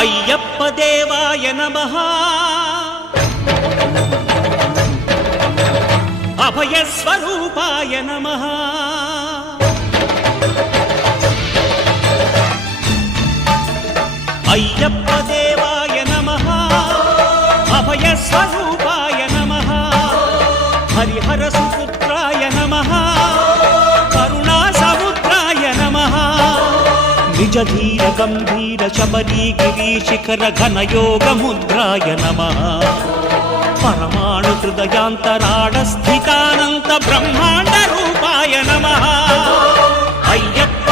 అయ్యప్ప దేవాయ నమః అభయ స్వరూపాయ నమః అయ్యప్ప దేవాయ నమః అభయ స్వరూపాయ నమః హరిహర సుపుత్రాయ నమః కరుణా సముద్రాయ నమః నిజ ధీర గంభీర శబరీ గిరీశిఖర ఘనయోగ ముద్రాయ నమః పరమాణు హృదయాంతరాళ స్థితానంత బ్రహ్మాండ రూపాయ నమః అయ్యప్ప